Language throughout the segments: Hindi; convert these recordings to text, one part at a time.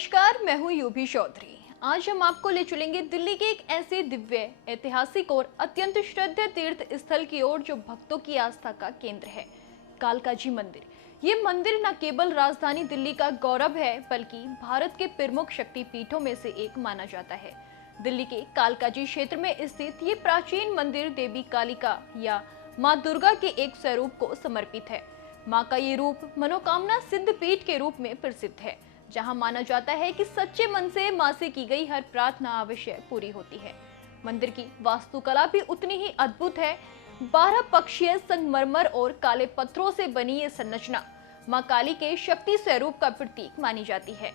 नमस्कार, मैं हूं यूभी चौधरी। आज हम आपको ले चलेंगे दिल्ली के एक ऐसे दिव्य, ऐतिहासिक और अत्यंत श्रद्धेय तीर्थ स्थल की ओर जो भक्तों की आस्था का केंद्र है, कालकाजी मंदिर। ये मंदिर न केवल राजधानी दिल्ली का गौरव है, बल्कि भारत के प्रमुख शक्तिपीठों में से एक माना जाता है। दिल्ली के कालकाजी क्षेत्र में स्थित ये प्राचीन मंदिर देवी कालिका या माँ दुर्गा के एक स्वरूप को समर्पित है। माँ का ये रूप मनोकामना सिद्ध पीठ के रूप में प्रसिद्ध है, जहां माना जाता है कि सच्चे मन से मां से की गई हर प्रार्थना अवश्य पूरी होती है। मंदिर की वास्तुकला भी उतनी ही अद्भुत है। 12 पक्षीय संगमरमर और काले पत्थरों से बनी ये संरचना मां काली के शक्ति स्वरूप का प्रतीक मानी जाती है।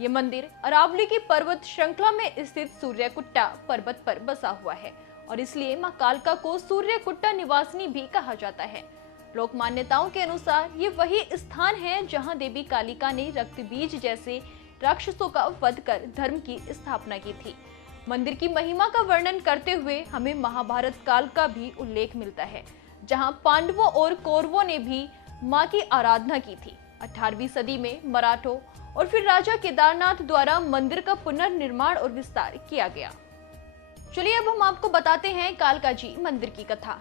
ये मंदिर अरावली की पर्वत श्रृंखला में स्थित सूर्यकुट्टा पर्वत पर बसा हुआ है और इसलिए मां कालका को सूर्यकुट्टा निवासिनी भी कहा जाता है। लोक मान्यताओं के अनुसार ये वही स्थान है जहां देवी कालिका ने रक्त बीज जैसे राक्षसों का वध कर धर्म की स्थापना की थी। मंदिर की महिमा का वर्णन करते हुए हमें महाभारत काल का भी उल्लेख मिलता है, जहां पांडवों और कौरवों ने भी मां की आराधना की थी। 18वीं सदी में मराठों और फिर राजा केदारनाथ द्वारा मंदिर का पुनर्निर्माण और विस्तार किया गया। चलिए अब हम आपको बताते हैं कालकाजी मंदिर की कथा।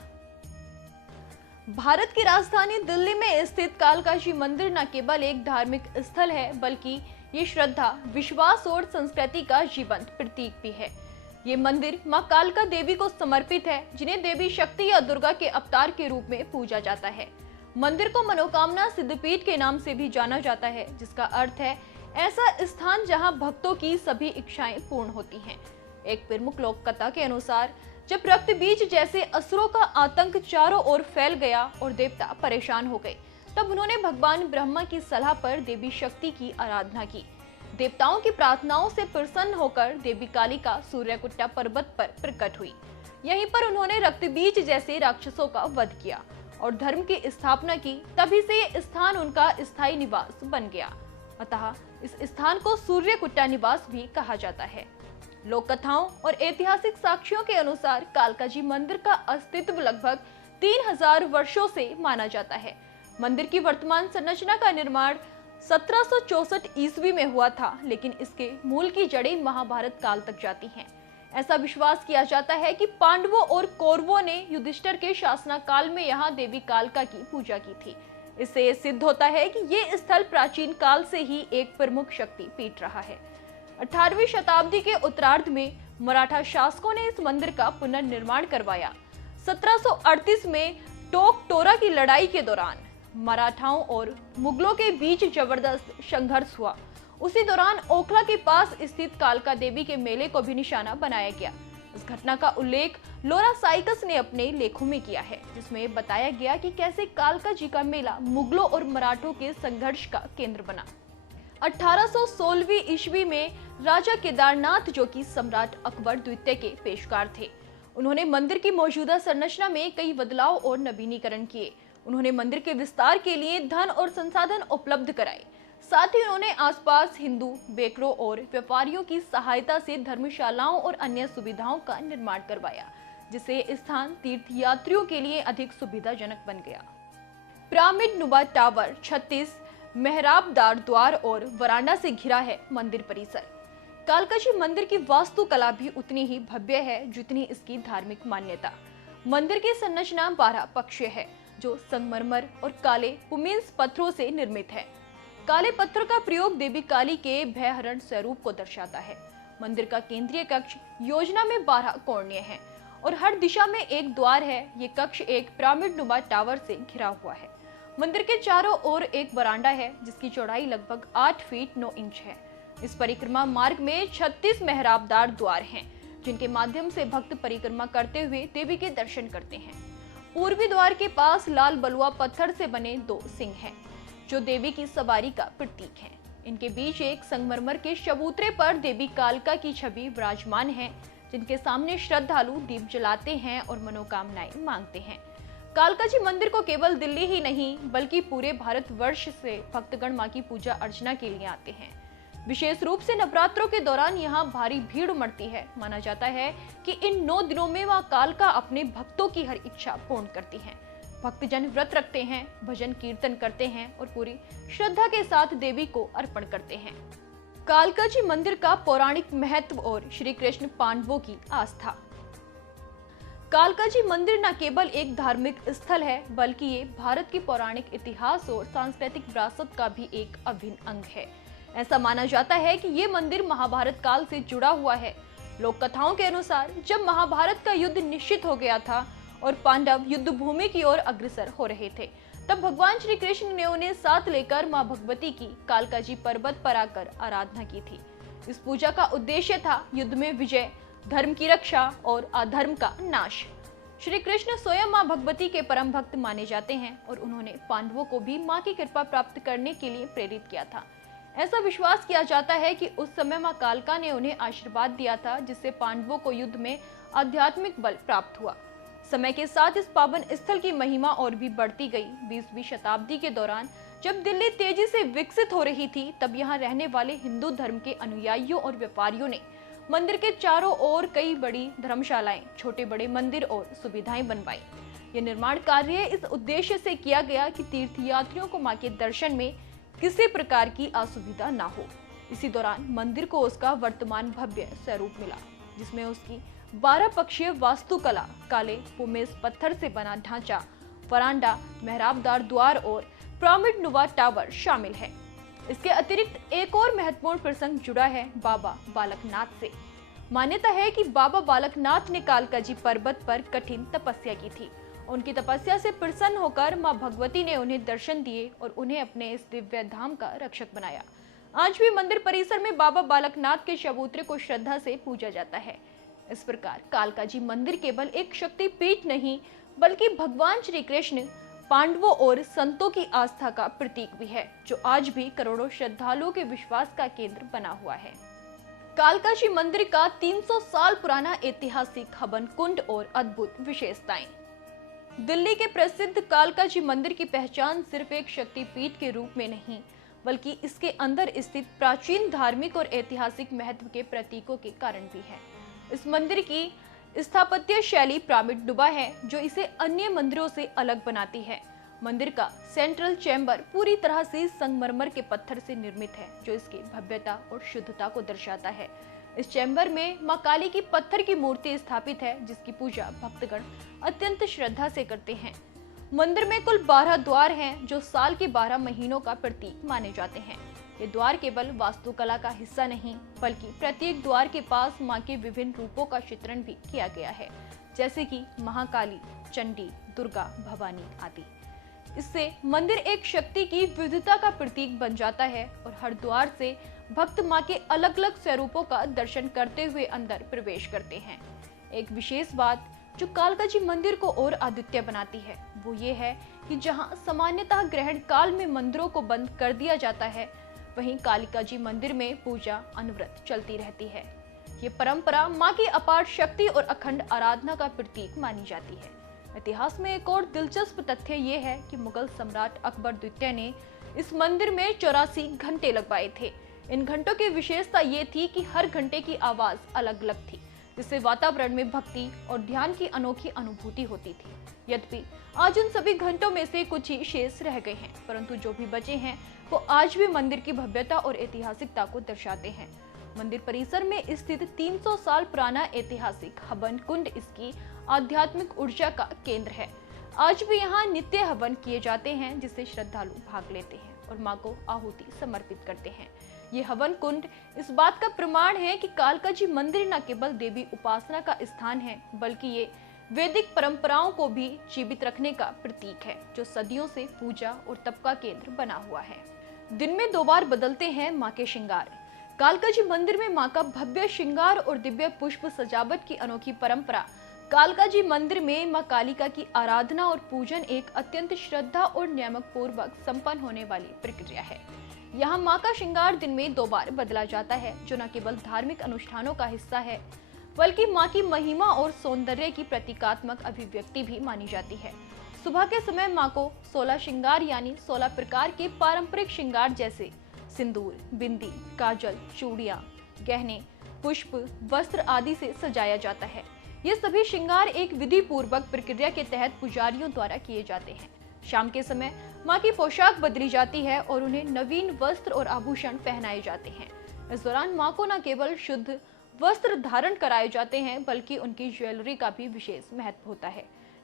भारत की राजधानी दिल्ली में स्थित कालकाजी मंदिर न केवल एक धार्मिक स्थल है, बल्कि ये श्रद्धा, विश्वास और संस्कृति का जीवंत प्रतीक भी है। ये मंदिर मां कालका देवी को समर्पित है, जिन्हें देवी शक्ति या दुर्गा के अवतार के रूप में पूजा जाता है। मंदिर को मनोकामना सिद्धपीठ के नाम से भी जाना जाता है, जिसका अर्थ है ऐसा स्थान जहां भक्तों की सभी इच्छाएं पूर्ण होती हैं। एक प्रमुख लोक कथा के अनुसार जब रक्त बीज जैसे असुरों का आतंक चारों ओर फैल गया और देवता परेशान हो गए, तब उन्होंने भगवान ब्रह्मा की सलाह पर देवी शक्ति की आराधना की। देवताओं की प्रार्थनाओं से प्रसन्न होकर देवी कालिका सूर्यकुट्टा पर्वत पर प्रकट हुई। यहीं पर उन्होंने रक्त बीज जैसे राक्षसों का वध किया और धर्म की स्थापना की। तभी से ये स्थान उनका स्थायी निवास बन गया। अतः इस स्थान को सूर्यकुट्टा निवास भी कहा जाता है। लोक कथाओं और ऐतिहासिक साक्ष्यों के अनुसार कालकाजी मंदिर का अस्तित्व लगभग 3000 वर्षों से माना जाता है। मंदिर की वर्तमान संरचना का निर्माण 1764 ईस्वी में हुआ था, लेकिन इसके मूल की जड़ें महाभारत काल तक जाती हैं। ऐसा विश्वास किया जाता है कि पांडवों और कौरवों ने युधिष्ठिर के शासनकाल में यहाँ देवी कालका की पूजा की थी। इससे सिद्ध होता है कि ये स्थल प्राचीन काल से ही एक प्रमुख शक्ति पीठ रहा है। 18वीं शताब्दी के उत्तरार्ध में मराठा शासकों ने इस मंदिर का पुनर्निर्माण करवाया। 1738 में टोक टोरा की लड़ाई के दौरान मराठाओं और मुगलों के बीच जबरदस्त संघर्ष हुआ। उसी दौरान ओखला के पास स्थित कालका देवी के मेले को भी निशाना बनाया गया। इस घटना का उल्लेख लोरा साइकस ने अपने लेखों में किया है, जिसमें बताया गया कि कैसे कालका जी का मेला मुगलों और मराठों के संघर्ष का केंद्र बना। 1816वीं ईस्वी में राजा केदारनाथ, जो कि सम्राट अकबर द्वितीय के पेशकार थे, उन्होंने मंदिर की मौजूदा संरचना में कई बदलाव और नवीनीकरण किए। उन्होंने मंदिर के विस्तार के लिए धन और संसाधन उपलब्ध कराए। साथ ही उन्होंने आसपास हिंदू बेकरों और व्यापारियों की सहायता से धर्मशालाओं और अन्य सुविधाओं का निर्माण करवाया, जिससे स्थान तीर्थ यात्रियों के लिए अधिक सुविधाजनक बन गया। पिरामिड नुमा टावर, 36 मेहराबदार द्वार और वरांडा से घिरा है मंदिर परिसर। कालकाजी मंदिर की वास्तुकला भी उतनी ही भव्य है जितनी इसकी धार्मिक मान्यता। मंदिर की संरचना 12 पक्षीय है, जो संगमरमर और काले पुमिन्स पत्थरों से निर्मित है। काले पत्थर का प्रयोग देवी काली के भयहरण स्वरूप को दर्शाता है। मंदिर का केंद्रीय कक्ष योजना में 12 कोणीय है और हर दिशा में एक द्वार है। ये कक्ष एक पिरामिड नुमा टावर से घिरा हुआ है। मंदिर के चारों ओर एक वरांडा है, जिसकी चौड़ाई लगभग 8 फीट 9 इंच है। इस परिक्रमा मार्ग में 36 मेहराबदार द्वार हैं, जिनके माध्यम से भक्त परिक्रमा करते हुए देवी के दर्शन करते हैं। पूर्वी द्वार के पास लाल बलुआ पत्थर से बने 2 सिंह हैं, जो देवी की सवारी का प्रतीक है। इनके बीच एक संगमरमर के चबूतरे पर देवी कालका की छवि विराजमान है, जिनके सामने श्रद्धालु दीप जलाते हैं और मनोकामनाएं मांगते हैं। कालकाजी मंदिर को केवल दिल्ली ही नहीं, बल्कि पूरे भारतवर्ष से भक्तगण मां की पूजा अर्चना के लिए आते हैं। विशेष रूप से नवरात्रों के दौरान यहाँ भारी भीड़ उमड़ती है। माना जाता है कि इन 9 दिनों में मां कालका अपने भक्तों की हर इच्छा पूर्ण करती हैं। भक्तजन व्रत रखते हैं, भजन कीर्तन करते हैं और पूरी श्रद्धा के साथ देवी को अर्पण करते हैं। कालका जी मंदिर का पौराणिक महत्व और श्री कृष्ण पांडवों की आस्था। कालका जी मंदिर न केवल एक धार्मिक स्थल है, बल्कि ये भारत के पौराणिक इतिहास और सांस्कृतिक विरासत का भी एक अभिन्न अंग है। ऐसा माना जाता है कि ये मंदिर महाभारत काल से जुड़ा हुआ है। लोक कथाओं के अनुसार जब महाभारत का युद्ध निश्चित हो गया था और पांडव युद्ध भूमि की ओर अग्रसर हो रहे थे, तब भगवान श्री कृष्ण ने उन्हें साथ लेकर मां भगवती की कालका जी पर्वत पर आकर आराधना की थी। इस पूजा का उद्देश्य था युद्ध में विजय, धर्म की रक्षा और अधर्म का नाश। श्री कृष्ण स्वयं मां भगवती के परम भक्त माने जाते हैं और उन्होंने पांडवों को भी मां की कृपा प्राप्त करने के लिए प्रेरित किया था। ऐसा विश्वास किया जाता है कि उस समय मां कालका ने उन्हें आशीर्वाद दिया था, जिससे पांडवों को युद्ध में आध्यात्मिक बल प्राप्त हुआ। समय के साथ इस पावन स्थल की महिमा और भी बढ़ती गई। 20वीं शताब्दी के दौरान जब दिल्ली तेजी से विकसित हो रही थी, तब यहाँ रहने वाले हिंदू धर्म के अनुयायियों और व्यापारियों ने मंदिर के चारों ओर कई बड़ी धर्मशालाएं, छोटे बड़े मंदिर और सुविधाएं बनवाई। ये निर्माण कार्य इस उद्देश्य से किया गया कि तीर्थयात्रियों को मां के दर्शन में किसी प्रकार की असुविधा ना हो। इसी दौरान मंदिर को उसका वर्तमान भव्य स्वरूप मिला, जिसमें उसकी 12 पक्षीय वास्तुकला, काले पुमेस पत्थर से बना ढांचा, वरांडा, मेहराबदार द्वार और पिरामिड नुमा टावर शामिल है। इसके अतिरिक्त एक और महत्वपूर्ण प्रसंग जुड़ा है बाबा बालकनाथ से। मान्यता है कि बाबा बालकनाथ ने कालका जी पर्वत पर कठिन तपस्या की थी। उनकी तपस्या से प्रसन्न होकर मां भगवती ने उन्हें दर्शन दिए और उन्हें अपने इस दिव्य धाम का रक्षक बनाया। आज भी मंदिर परिसर में बाबा बालकनाथ के चबूतरे को श्रद्धा से पूजा जाता है। इस प्रकार कालका जी मंदिर केवल एक शक्ति पीठ नहीं, बल्कि भगवान श्री कृष्ण, पांडवों और संतों की आस्था का प्रतीक भी है, जो आज भी करोड़ों श्रद्धालुओं के विश्वास का केंद्र बना हुआ है। कालका जी मंदिर का 300 साल पुराना ऐतिहासिक हवन कुंड और अद्भुत विशेषताएं। दिल्ली के प्रसिद्ध कालका जी मंदिर की पहचान सिर्फ एक शक्तिपीठ के रूप में नहीं, बल्कि इसके अंदर स्थित प्राचीन धार्मिक और ऐतिहासिक महत्व के प्रतीकों के कारण भी है। इस मंदिर की स्थापत्य शैली पिरामिड नुमा है, जो इसे अन्य मंदिरों से अलग बनाती है। मंदिर का सेंट्रल चैम्बर पूरी तरह से संगमरमर के पत्थर से निर्मित है, जो इसकी भव्यता और शुद्धता को दर्शाता है। इस चैम्बर में मां काली की पत्थर की मूर्ति स्थापित है, जिसकी पूजा भक्तगण अत्यंत श्रद्धा से करते हैं। मंदिर में कुल 12 द्वार हैं, जो साल के 12 महीनों का प्रतीक माने जाते हैं। ये द्वार केवल वास्तुकला का हिस्सा नहीं, बल्कि प्रत्येक द्वार के पास मां के विभिन्न रूपों का चित्रण भी किया गया है, जैसे कि महाकाली, चंडी, दुर्गा, भवानी आदि। इससे मंदिर एक शक्ति की विविधता का प्रतीक बन जाता है और हर द्वार से भक्त मां के अलग अलग स्वरूपों का दर्शन करते हुए अंदर प्रवेश करते हैं। एक विशेष बात जो कालका जी मंदिर को और अद्वितीय बनाती है, वो ये है कि जहां सामान्यतः ग्रहण काल में मंदिरों को बंद कर दिया जाता है, वहीं कालिका जी मंदिर में पूजा अनवरत चलती रहती है। ये परंपरा मां की अपार शक्ति और अखंड आराधना का प्रतीक मानी जाती है। इतिहास में एक और दिलचस्प तथ्य ये है कि मुगल सम्राट अकबर द्वितीय ने इस मंदिर में 84 घंटे लगवाए थे। इन घंटों की विशेषता ये थी कि हर घंटे की आवाज अलग अलग थी, जिससे वातावरण में भक्ति और ध्यान की अनोखी अनुभूति होती थी। यद्यपि आज उन सभी घंटों में से कुछ ही शेष रह गए हैं, परंतु जो भी बचे हैं वो आज भी मंदिर की भव्यता और ऐतिहासिकता को दर्शाते हैं। मंदिर परिसर में स्थित 300 साल पुराना ऐतिहासिक हवन कुंड इसकी आध्यात्मिक ऊर्जा का केंद्र है। आज भी यहाँ नित्य हवन किए जाते हैं, जिससे श्रद्धालु भाग लेते हैं और मां को आहुति समर्पित करते हैं। ये हवन कुंड इस बात का प्रमाण है कि कालका जी मंदिर न केवल देवी उपासना का स्थान है, बल्कि ये वैदिक परंपराओं को भी जीवित रखने का प्रतीक है, जो सदियों से पूजा और तप का केंद्र बना हुआ है। दिन में 2 बार बदलते हैं मां के श्रृंगार। कालका जी मंदिर में मां का भव्य श्रृंगार और दिव्य पुष्प सजावट की अनोखी परंपरा। कालका जी मंदिर में मां कालिका की आराधना और पूजन एक अत्यंत श्रद्धा और नियमक पूर्वक संपन्न होने वाली प्रक्रिया है। यहाँ मां का श्रृंगार दिन में 2 बार बदला जाता है, जो न केवल धार्मिक अनुष्ठानों का हिस्सा है, बल्कि मां की महिमा और सौंदर्य की प्रतीकात्मक अभिव्यक्ति भी मानी जाती है। सुबह के समय मां को 16 श्रृंगार यानी 16 प्रकार के पारंपरिक श्रृंगार जैसे सिंदूर, बिंदी, काजल, चूड़ियां, गहने, पुष्प, वस्त्र आदि से सजाया जाता है। ये सभी श्रृंगार एक विधि पूर्वक प्रक्रिया के तहत पुजारियों द्वारा किए जाते हैं। शाम के समय मां की पोशाक बदली जाती है और उन्हें नवीन वस्त्र और आभूषण पहनाए जाते हैं। इस दौरान मां को न केवल शुद्ध वस्त्र धारण कराए जाते हैं बल्कि उनकी ज्वेलरी का भी विशेष महत्व होता है।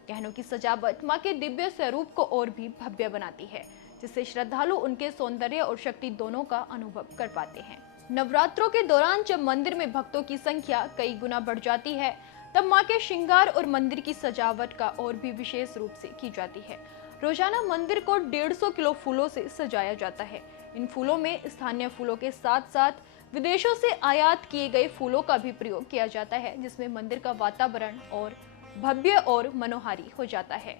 गहनों की सजावट मां के दिव्य स्वरूप को और भी भव्य बनाती है, जिससे श्रद्धालु उनके सौंदर्य और शक्ति दोनों का अनुभव कर पाते हैं। नवरात्रों के दौरान जब मंदिर में भक्तों की संख्या कई गुना बढ़ जाती है, तब मां के श्रृंगार और मंदिर की सजावट का और भी विशेष रूप से की जाती है। रोजाना मंदिर को 150 किलो फूलों से सजाया जाता है। इन फूलों में स्थानीय फूलों के साथ साथ विदेशों से आयात किए गए फूलों का भी प्रयोग किया जाता है, जिसमें मंदिर का वातावरण और भव्य और मनोहारी हो जाता है।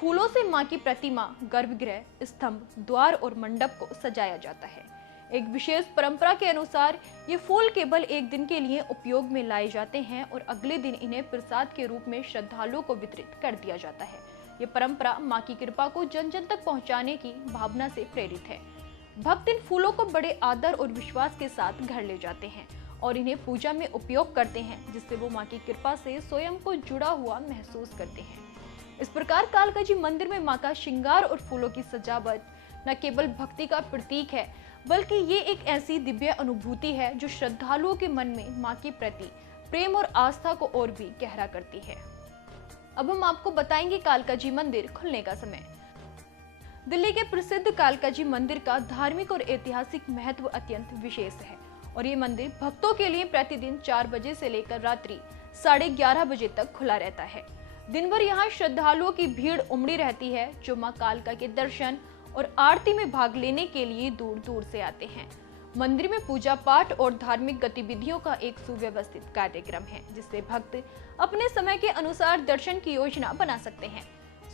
फूलों से मां की प्रतिमा, गर्भगृह, स्तंभ, द्वार और मंडप को सजाया जाता है। एक विशेष परंपरा के अनुसार ये फूल केवल एक दिन के लिए उपयोग में लाए जाते हैं और अगले दिन इन्हें प्रसाद के रूप में श्रद्धालुओं को वितरित कर दिया जाता है। ये परंपरा मां की कृपा को जन जन तक पहुंचाने की भावना से प्रेरित है। भक्त इन फूलों को बड़े आदर और विश्वास के साथ घर ले जाते हैं और इन्हें पूजा में उपयोग करते हैं, जिससे वो मां की कृपा से स्वयं को जुड़ा हुआ महसूस करते हैं। इस प्रकार कालका जी मंदिर में मां का श्रृंगार और फूलों की सजावट न केवल भक्ति का प्रतीक है, बल्कि ये एक ऐसी दिव्य अनुभूति है जो श्रद्धालुओं के मन में मां के प्रति प्रेम और आस्था को और भी गहरा करती है। अब हम आपको बताएंगे कालका जी मंदिर खुलने का समय। दिल्ली के प्रसिद्ध कालका जी मंदिर का धार्मिक और ऐतिहासिक महत्व अत्यंत विशेष है और ये मंदिर भक्तों के लिए प्रतिदिन 4 बजे से लेकर रात्रि 11:30 बजे तक खुला रहता है। दिन भर यहाँ श्रद्धालुओं की भीड़ उमड़ी रहती है, जो मां कालका के दर्शन और आरती में भाग लेने के लिए दूर दूर से आते हैं। मंदिर में पूजा पाठ और धार्मिक गतिविधियों का एक सुव्यवस्थित कार्यक्रम है, जिससे भक्त अपने समय के अनुसार दर्शन की योजना बना सकते हैं।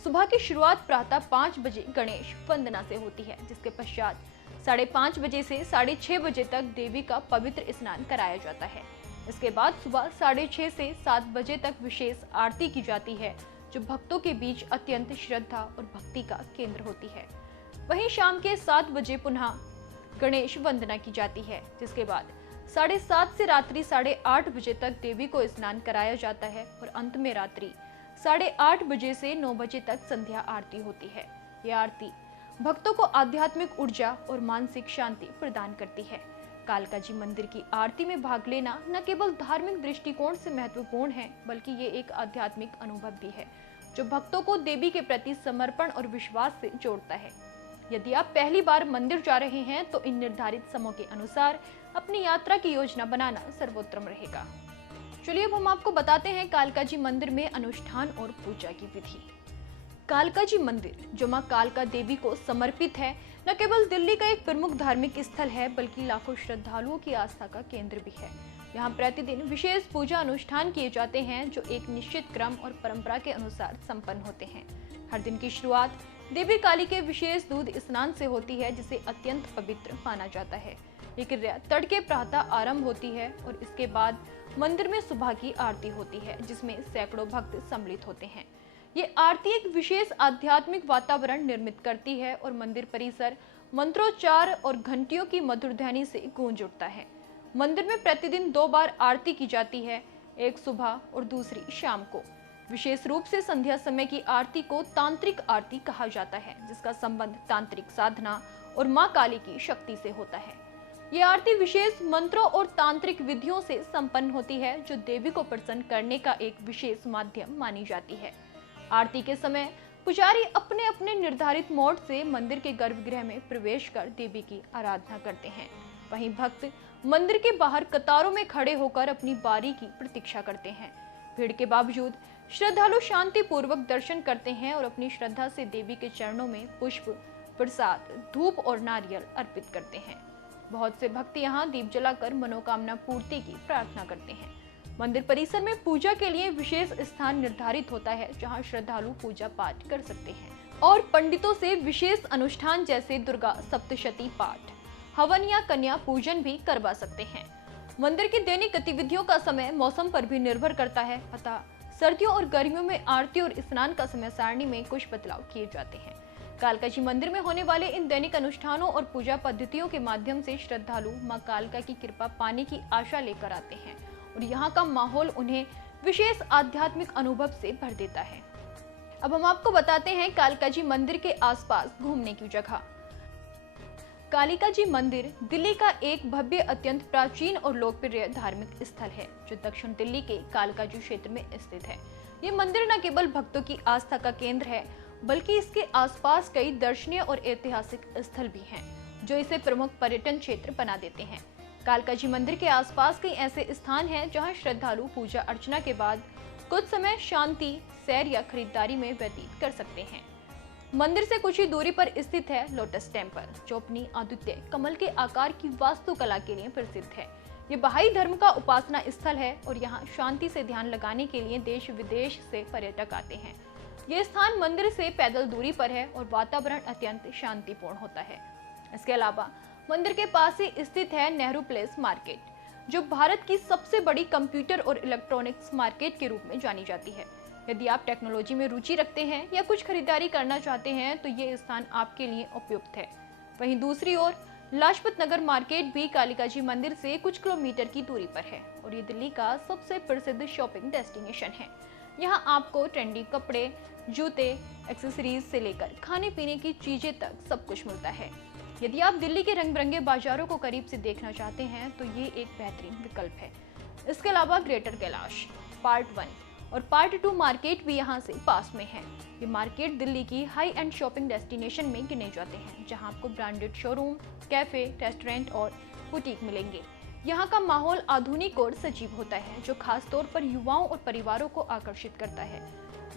सुबह की शुरुआत प्रातः 5 बजे गणेश वंदना से होती है, जिसके पश्चात 5:30 बजे से 6:30 बजे तक देवी का पवित्र स्नान कराया जाता है। इसके बाद सुबह 6:30 से 7 बजे तक विशेष आरती की जाती है, जो भक्तों के बीच अत्यंत श्रद्धा और भक्ति का केंद्र होती है। वहीं शाम के 7 बजे पुनः गणेश वंदना की जाती है, जिसके बाद 7:30 से रात्रि 8:30 बजे तक देवी को स्नान कराया जाता है और अंत में रात्रि 8:30 बजे से 9 बजे तक संध्या आरती होती है। यह आरती भक्तों को आध्यात्मिक ऊर्जा और मानसिक शांति प्रदान करती है। कालका जी मंदिर की आरती में भाग लेना न केवल धार्मिक दृष्टिकोण से महत्वपूर्ण है, बल्कि ये एक आध्यात्मिक अनुभव भी है, जो भक्तों को देवी के प्रति समर्पण और विश्वास से जोड़ता है। यदि आप पहली बार मंदिर जा रहे हैं तो इन निर्धारित समय के अनुसार अपनी यात्रा की योजना बनाना सर्वोत्तम रहेगा। चलिए अब हम आपको बताते हैं कालका जी मंदिर में अनुष्ठान और पूजा की विधि। कालका जी मंदिर, जो मां कालका देवी को समर्पित है, न केवल दिल्ली का एक प्रमुख धार्मिक स्थल है, बल्कि लाखों श्रद्धालुओं की आस्था का केंद्र भी है। यहाँ प्रतिदिन विशेष पूजा अनुष्ठान किए जाते हैं, जो एक निश्चित क्रम और परंपरा के अनुसार संपन्न होते हैं। हर दिन की शुरुआत देवी काली के विशेष दूध स्नान से होती है, जिसे अत्यंत पवित्र माना जाता है। ये क्रिया तड़के प्रातः आरंभ होती है और इसके बाद मंदिर में सुबह की आरती होती है, जिसमें सैकड़ों भक्त सम्मिलित होते हैं। ये आरती एक विशेष आध्यात्मिक वातावरण निर्मित करती है और मंदिर परिसर मंत्रोच्चार और घंटियों की मधुर ध्वनि से गूंज उठता है। मंदिर में प्रतिदिन 2 बार आरती की जाती है, एक सुबह और दूसरी शाम को। विशेष रूप से संध्या समय की आरती को तांत्रिक आरती कहा जाता है, जिसका संबंध तांत्रिक साधना और मां काली की शक्ति से होता है। ये आरती विशेष मंत्रों और तांत्रिक विधियों से संपन्न होती है, जो देवी को प्रसन्न करने का एक विशेष माध्यम मानी जाती है। आरती के समय पुजारी अपने अपने निर्धारित मोड से मंदिर के गर्भगृह में प्रवेश कर देवी की आराधना करते हैं। वहीं भक्त मंदिर के बाहर कतारों में खड़े होकर अपनी बारी की प्रतीक्षा करते हैं। भीड़ के बावजूद श्रद्धालु शांति पूर्वक दर्शन करते हैं और अपनी श्रद्धा से देवी के चरणों में पुष्प, प्रसाद, धूप और नारियल अर्पित करते हैं। बहुत से भक्त यहाँ दीप जलाकर मनोकामना पूर्ति की प्रार्थना करते हैं। मंदिर परिसर में पूजा के लिए विशेष स्थान निर्धारित होता है, जहाँ श्रद्धालु पूजा पाठ कर सकते हैं और पंडितों से विशेष अनुष्ठान जैसे दुर्गा सप्तशती पाठ, हवन या कन्या पूजन भी करवा सकते हैं। मंदिर की दैनिक गतिविधियों का समय मौसम पर भी निर्भर करता है, अतः सर्दियों और गर्मियों में आरती और स्नान का समय सारणी में कुछ बदलाव किए जाते हैं। कालका जी मंदिर में होने वाले इन दैनिक अनुष्ठानों और पूजा पद्धतियों के माध्यम से श्रद्धालु मां कालका की कृपा पाने की आशा लेकर आते हैं और यहाँ का माहौल उन्हें विशेष आध्यात्मिक अनुभव से भर देता है। अब हम आपको बताते हैं कालका जी मंदिर के आसपास घूमने की जगह। कालिका जी मंदिर दिल्ली का एक भव्य, अत्यंत प्राचीन और लोकप्रिय धार्मिक स्थल है जो दक्षिण दिल्ली के कालिका जी क्षेत्र में स्थित है। ये मंदिर न केवल भक्तों की आस्था का केंद्र है, बल्कि इसके आसपास कई दर्शनीय और ऐतिहासिक स्थल भी हैं, जो इसे प्रमुख पर्यटन क्षेत्र बना देते हैं। कालिका जी मंदिर के आसपास कई ऐसे स्थान हैं जहां श्रद्धालु पूजा अर्चना के बाद कुछ समय शांति, सैर या खरीदारी में व्यतीत कर सकते हैं। मंदिर से कुछ ही दूरी पर स्थित है लोटस टेम्पल, जो अपनी अद्वितीय कमल के आकार की वास्तुकला के लिए प्रसिद्ध है। ये बहाई धर्म का उपासना स्थल है और यहाँ शांति से ध्यान लगाने के लिए देश विदेश से पर्यटक आते हैं। ये स्थान मंदिर से पैदल दूरी पर है और वातावरण अत्यंत शांतिपूर्ण होता है। इसके अलावा मंदिर के पास ही स्थित है नेहरू प्लेस मार्केट, जो भारत की सबसे बड़ी कंप्यूटर और इलेक्ट्रॉनिक्स मार्केट के रूप में जानी जाती है। यदि आप टेक्नोलॉजी में रुचि रखते हैं या कुछ खरीदारी करना चाहते हैं तो ये स्थान आपके लिए उपयुक्त है। वहीं दूसरी ओर लाजपत नगर मार्केट भी कालिका जी मंदिर से कुछ किलोमीटर की दूरी पर है और ये दिल्ली का सबसे प्रसिद्ध शॉपिंग डेस्टिनेशन है। यहाँ आपको ट्रेंडी कपड़े, जूते, एक्सेसरीज से लेकर खाने पीने की चीजें तक सब कुछ मिलता है। यदि आप दिल्ली के रंग बिरंगे बाजारों को करीब से देखना चाहते हैं तो ये एक बेहतरीन विकल्प है। इसके अलावा ग्रेटर कैलाश पार्ट 1 और पार्ट 2 मार्केट भी यहाँ से पास में है। ये मार्केट दिल्ली की हाई एंड शॉपिंग डेस्टिनेशन में गिने जाते हैं, जहाँ आपको ब्रांडेड शोरूम, कैफे, रेस्टोरेंट और बुटीक मिलेंगे। यहाँ का माहौल आधुनिक और सजीव होता है, जो खास तौर पर युवाओं और परिवारों को आकर्षित करता है।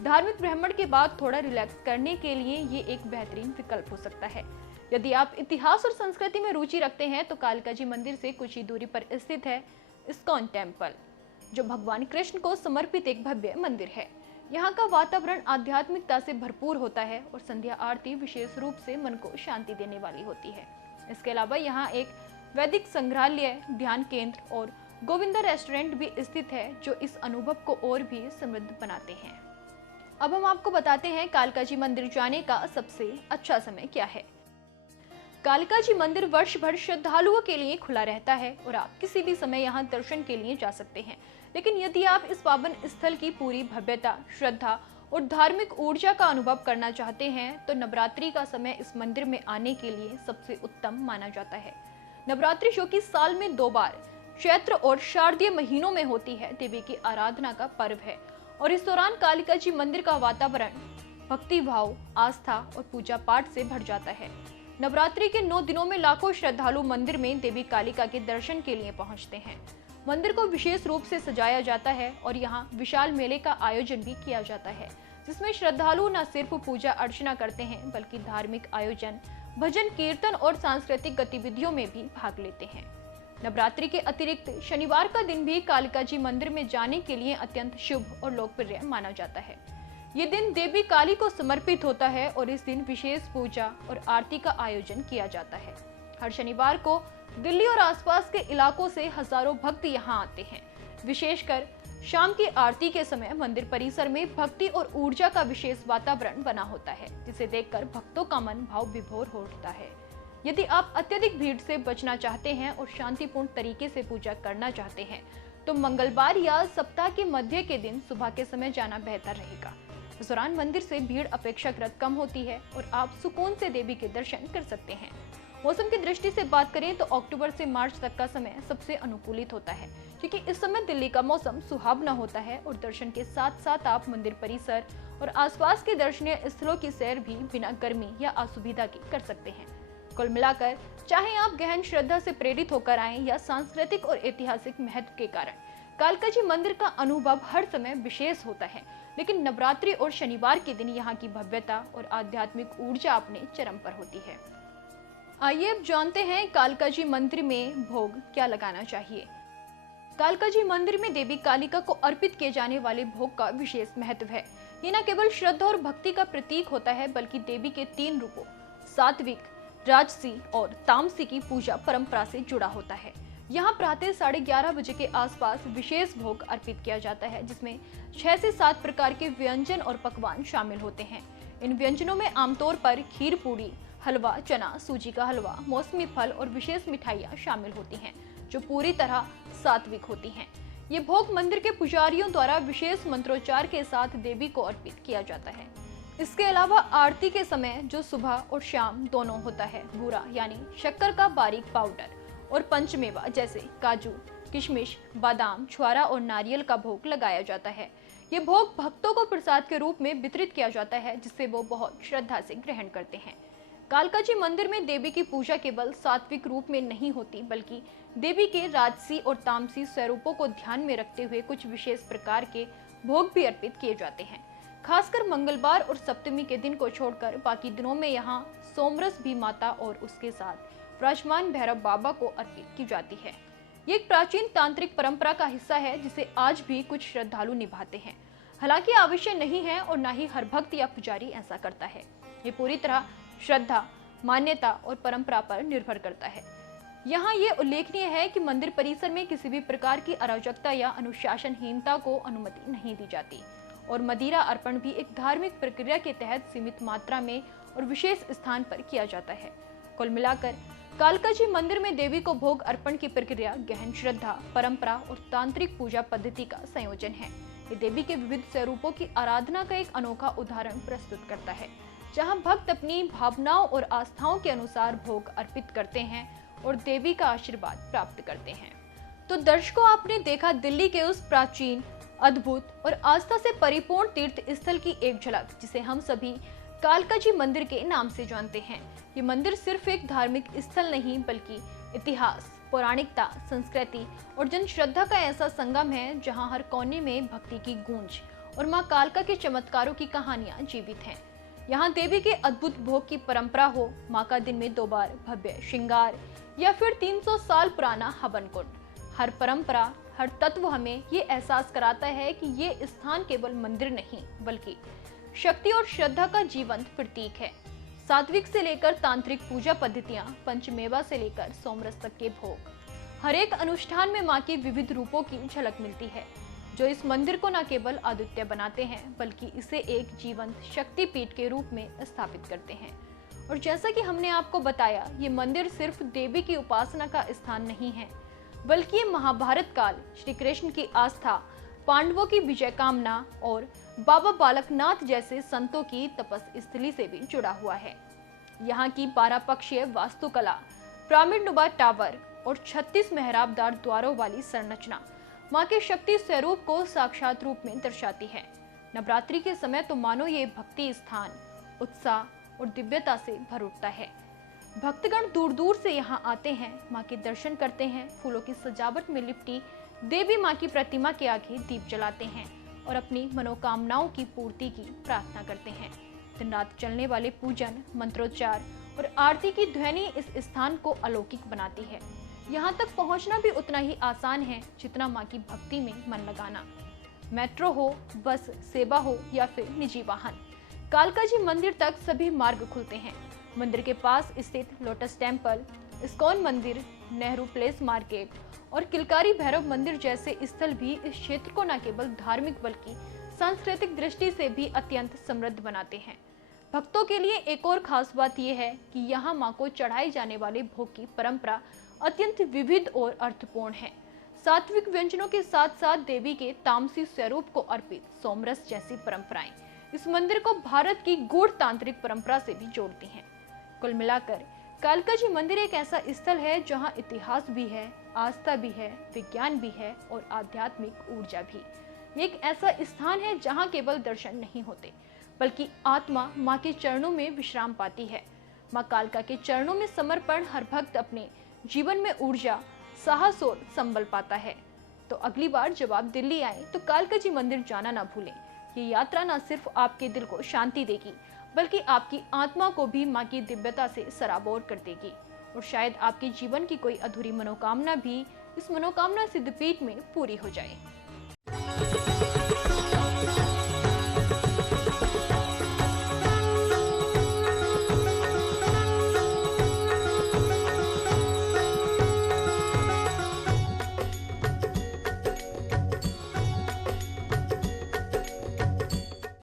धार्मिक भ्रमण के बाद थोड़ा रिलैक्स करने के लिए ये एक बेहतरीन विकल्प हो सकता है। यदि आप इतिहास और संस्कृति में रुचि रखते हैं तो कालिका जी मंदिर से कुछ ही दूरी पर स्थित है इस्कॉन टेम्पल, जो भगवान कृष्ण को समर्पित एक भव्य मंदिर है। यहाँ का वातावरण आध्यात्मिकता से भरपूर होता है और संध्या आरती विशेष रूप से मन को शांति देने वाली होती है। इसके अलावा यहाँ एक वैदिक संग्रहालय, ध्यान केंद्र और गोविंदा रेस्टोरेंट भी स्थित है, जो इस अनुभव को और भी समृद्ध बनाते हैं। अब हम आपको बताते हैं कालिका जी मंदिर जाने का सबसे अच्छा समय क्या है। कालिका जी मंदिर वर्ष भर श्रद्धालुओं के लिए खुला रहता है और आप किसी भी समय यहाँ दर्शन के लिए जा सकते हैं। लेकिन यदि आप इस पावन स्थल की पूरी भव्यता, श्रद्धा और धार्मिक ऊर्जा का अनुभव करना चाहते हैं तो नवरात्रि का समय इस मंदिर में आने के लिए सबसे उत्तम माना जाता है। नवरात्रि, जो कि साल में 2 बार चैत्र और शारदीय महीनों में होती है, देवी की आराधना का पर्व है और इस दौरान कालिका जी मंदिर का वातावरण भक्ति भाव, आस्था और पूजा पाठ से भर जाता है। नवरात्रि के 9 दिनों में लाखों श्रद्धालु मंदिर में देवी कालिका के दर्शन के लिए पहुंचते हैं। मंदिर को विशेष रूप से सजाया जाता है और यहाँ विशाल मेले का आयोजन भी किया जाता है, जिसमें श्रद्धालु न सिर्फ पूजा अर्चना करते हैं बल्कि धार्मिक आयोजन, भजन कीर्तन और सांस्कृतिक गतिविधियों में भी भाग लेते हैं। नवरात्रि के अतिरिक्त शनिवार का दिन भी कालिका जी मंदिर में जाने के लिए अत्यंत शुभ और लोकप्रिय माना जाता है। ये दिन देवी काली को समर्पित होता है और इस दिन विशेष पूजा और आरती का आयोजन किया जाता है। हर शनिवार को दिल्ली और आसपास के इलाकों से हजारों भक्त यहाँ आते हैं। विशेषकर शाम की आरती के समय मंदिर परिसर में भक्ति और ऊर्जा का विशेष वातावरण बना होता है, जिसे देखकर भक्तों का मन भाव विभोर हो उठता है। यदि आप अत्यधिक भीड़ से बचना चाहते हैं और शांतिपूर्ण तरीके से पूजा करना चाहते हैं तो मंगलवार या सप्ताह के मध्य के दिन सुबह के समय जाना बेहतर रहेगा। इस दौरान मंदिर से भीड़ अपेक्षाकृत कम होती है और आप सुकून से देवी के दर्शन कर सकते हैं। मौसम की दृष्टि से बात करें तो अक्टूबर से मार्च तक का समय सबसे अनुकूलित होता है, क्योंकि इस समय दिल्ली का मौसम सुहावना होता है और दर्शन के साथ साथ आप मंदिर परिसर और आसपास के दर्शनीय स्थलों की सैर भी बिना गर्मी या असुविधा के कर सकते हैं। कुल मिलाकर चाहे आप गहन श्रद्धा से प्रेरित होकर आए या सांस्कृतिक और ऐतिहासिक महत्व के कारण, कालिका जी मंदिर का अनुभव हर समय विशेष होता है। लेकिन नवरात्रि और शनिवार के दिन यहाँ की भव्यता और आध्यात्मिक ऊर्जा अपने चरम पर होती है। आइए अब जानते हैं कालिका जी मंदिर में भोग क्या लगाना चाहिए। कालिका जी मंदिर में देवी कालिका को अर्पित किए जाने वाले भोग का विशेष महत्व है। ये न केवल श्रद्धा और भक्ति का प्रतीक होता है, बल्कि देवी के 3 रूपों सात्विक, राजसी और तामसी की पूजा परंपरा से जुड़ा होता है। यहाँ प्रातः 11:30 बजे के आसपास विशेष भोग अर्पित किया जाता है, जिसमें 6 से 7 प्रकार के व्यंजन और पकवान शामिल होते हैं। इन व्यंजनों में आमतौर पर खीर पूरी, हलवा, चना, सूजी का हलवा, मौसमी फल और विशेष मिठाइयाँ शामिल होती हैं, जो पूरी तरह सात्विक होती हैं। ये भोग मंदिर के पुजारियों द्वारा विशेष मंत्रोच्चार के साथ देवी को अर्पित किया जाता है। इसके अलावा आरती के समय जो सुबह और शाम दोनों होता है, बूरा यानी शक्कर का बारीक पाउडर और पंचमेवा जैसे काजू, किशमिश, बादाम, छुआरा और नारियल का भोग लगाया जाता है। ये भोग भक्तों को प्रसाद के रूप में वितरित किया जाता है, जिसे वो बहुत श्रद्धा से ग्रहण करते हैं। कालका जी मंदिर में देवी की पूजा केवल सात्विक रूप में नहीं होती, बल्कि देवी के राजसी और तामसी स्वरूपों को ध्यान में रखते हुए कुछ विशेष प्रकार के भोग भी अर्पित किए जाते हैं। खासकर मंगलवार और सप्तमी के दिन को छोड़कर बाकी दिनों में यहाँ सोमरस भी माता और उसके साथ विराजमान भैरव बाबा को अर्पित की जाती है। ये एक प्राचीन तांत्रिक परंपरा का हिस्सा है, जिसे आज भी कुछ श्रद्धालु निभाते हैं। हालांकि आवश्यक नहीं है और न ही हर भक्त या पुजारी ऐसा करता है। ये पूरी तरह श्रद्धा, मान्यता और परंपरा पर निर्भर करता है। यहाँ ये उल्लेखनीय है कि मंदिर परिसर में किसी भी प्रकार की अराजकता या अनुशासनहीनता को अनुमति नहीं दी जाती और मदिरा अर्पण भी एक धार्मिक प्रक्रिया के तहत सीमित मात्रा में और विशेष स्थान पर किया जाता है। कुल मिलाकर कालका जी मंदिर में देवी को भोग अर्पण की प्रक्रिया गहन श्रद्धा, परंपरा और तांत्रिक पूजा पद्धति का संयोजन है। ये देवी के विविध स्वरूपों की आराधना का एक अनोखा उदाहरण प्रस्तुत करता है, जहां भक्त अपनी भावनाओं और आस्थाओं के अनुसार भोग अर्पित करते हैं और देवी का आशीर्वाद प्राप्त करते हैं। तो दर्शकों, आपने देखा दिल्ली के उस प्राचीन, अद्भुत और आस्था से परिपूर्ण तीर्थ स्थल की एक झलक, जिसे हम सभी कालका जी मंदिर के नाम से जानते हैं। ये मंदिर सिर्फ एक धार्मिक स्थल नहीं, बल्कि इतिहास, पौराणिकता, संस्कृति और जन श्रद्धा का ऐसा संगम है, जहां हर कोने में भक्ति की गूंज और मां कालका के चमत्कारों की कहानियां जीवित हैं। यहाँ देवी के अद्भुत भोग की परंपरा हो, मां का दिन में 2 बार भव्य श्रृंगार या फिर 300 साल पुराना हवन कुंड, हर परंपरा, हर तत्व हमें ये एहसास कराता है कि ये स्थान केवल मंदिर नहीं, बल्कि शक्ति और श्रद्धा का जीवंत प्रतीक है। सात्विक से लेकर तांत्रिक पूजा पद्धतियां, पंचमेवा से लेकर सोमरस तक के भोग, हर एक अनुष्ठान में मां के विविध रूपों की झलक मिलती है, जो इस मंदिर को न केवल अद्वितीय बनाते हैं, बल्कि इसे एक जीवंत शक्ति पीठ के रूप में स्थापित करते हैं। और जैसा कि हमने आपको बताया, ये मंदिर सिर्फ देवी की उपासना का स्थान नहीं है, बल्कि ये महाभारत काल, श्री कृष्ण की आस्था, पांडवों की विजय कामना और बाबा बालकनाथ जैसे संतों की तपस्स्थली से भी जुड़ा हुआ है। यहाँ की 12 पक्षीय वास्तुकला, पिरामिडनुमा टावर और 36 मेहराबदार द्वारों वाली संरचना मां के शक्ति स्वरूप को साक्षात रूप में दर्शाती है। नवरात्रि के समय तो मानो ये भक्ति स्थान उत्साह और दिव्यता से भर उठता है। भक्तगण दूर दूर से यहाँ आते हैं, मां के दर्शन करते हैं, फूलों की सजावट में लिपटी देवी मां की प्रतिमा के आगे दीप जलाते हैं और अपनी मनोकामनाओं की पूर्ति की प्रार्थना करते हैं। दिन रात चलने वाले पूजन, मंत्रोच्चार और आरती की ध्वनि इस स्थान को अलौकिक बनाती है। यहाँ तक पहुँचना भी उतना ही आसान है जितना मां की भक्ति में मन लगाना। मेट्रो हो, बस सेवा हो या फिर निजी वाहन, कालका जी मंदिर तक सभी मार्ग खुलते हैं। मंदिर के पास स्थित लोटस टेम्पल, इस्कॉन मंदिर, नेहरू प्लेस मार्केट और किलकारी भैरव मंदिर जैसे स्थल भी इस क्षेत्र को न केवल धार्मिक बल्कि सांस्कृतिक दृष्टि से भी अत्यंत समृद्ध बनाते हैं। भक्तों के लिए एक और खास बात यह है कि यहाँ मां को चढ़ाए जाने वाले भोग की परंपरा अत्यंत विविध और अर्थपूर्ण है। सात्विक व्यंजनों के साथ साथ देवी के तामसी स्वरूप को अर्पित सोमरस जैसी परंपराएं इस मंदिर को भारत की गूढ़ तांत्रिक परंपरा से भी जोड़ती हैं। कुल मिलाकर कालका जी मंदिर एक ऐसा स्थल है जहां इतिहास भी है, आस्था भी है, विज्ञान भी है और आध्यात्मिक ऊर्जा भी। ये एक ऐसा स्थान है जहां केवल दर्शन नहीं होते, बल्कि आत्मा मां के चरणों में विश्राम पाती है। मां कालका के चरणों में समर्पण हर भक्त अपने जीवन में ऊर्जा, साहस और संबल पाता है। तो अगली बार जब आप दिल्ली आए तो कालका जी मंदिर जाना ना भूलें। ये यात्रा न सिर्फ आपके दिल को शांति देगी, बल्कि आपकी आत्मा को भी मां की दिव्यता से सराबोर कर देगी और शायद आपके जीवन की कोई अधूरी मनोकामना भी इस मनोकामना सिद्धपीठ में पूरी हो जाए।